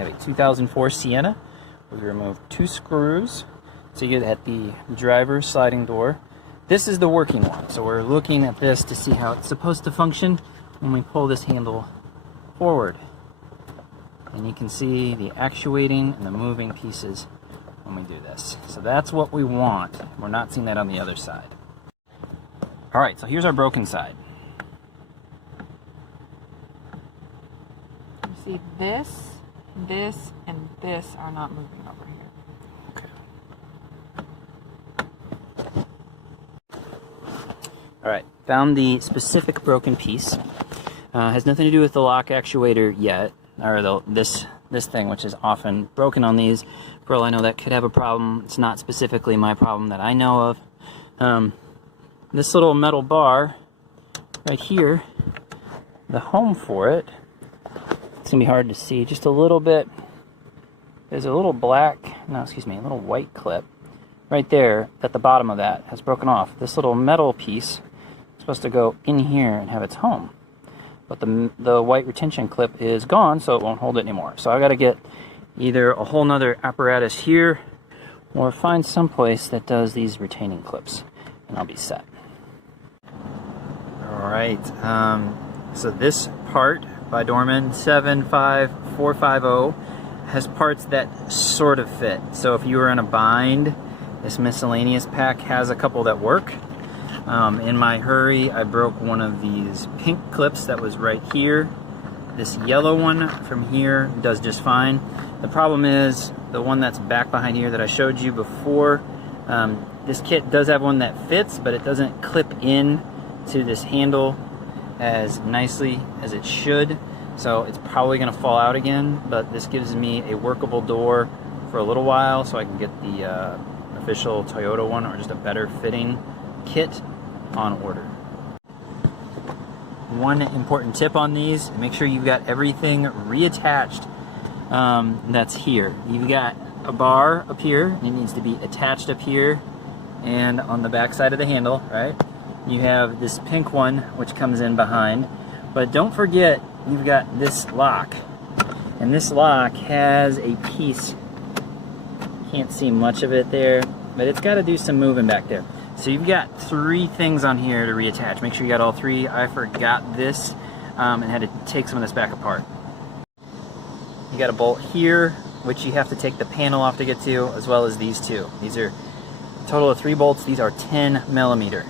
have a 2004 Sienna. We remove 2 screws. So you get at the driver's sliding door. This is the working one. So we're looking at this to see how it's supposed to function when we pull this handle forward. And you can see the actuating and the moving pieces when we do this. So that's what we want. We're not seeing that on the other side. All right, so here's our broken side. You see this, and this are not moving over here. Okay. All right, found the specific broken piece. Has nothing to do with the lock actuator yet, or this thing, which is often broken on these. For all I know, that could have a problem. It's not specifically my problem that I know of. This little metal bar right here, the home for it, it's gonna be hard to see, just a little bit. There's a little a little white clip right there at the bottom of that has broken off. This little metal piece is supposed to go in here and have its home. But the white retention clip is gone, so it won't hold it anymore. So I gotta get either a whole nother apparatus here or find someplace that does these retaining clips, and I'll be set. All right, so this part by Dorman 75450 has parts that sort of fit. So if you were in a bind, this miscellaneous pack has a couple that work. In my hurry, I broke one of these pink clips that was right here. This yellow one from here does just fine. The problem is the one that's back behind here that I showed you before. This kit does have one that fits, but it doesn't clip in to this handle as nicely as it should. So it's probably gonna fall out again, but this gives me a workable door for a little while so I can get the official Toyota one or just a better fitting kit on order. One important tip on these, make sure you've got everything reattached that's here. You've got a bar up here, it needs to be attached up here and on the back side of the handle, right? You have this pink one which comes in behind, but don't forget you've got this lock, and this lock has a piece, can't see much of it there, but it's got to do some moving back there. So you've got 3 things on here to reattach. Make sure you got all 3. I forgot this and had to take some of this back apart. You got a bolt here, which you have to take the panel off to get to, as well as these 2. These are a total of 3 bolts. These are 10 millimeter.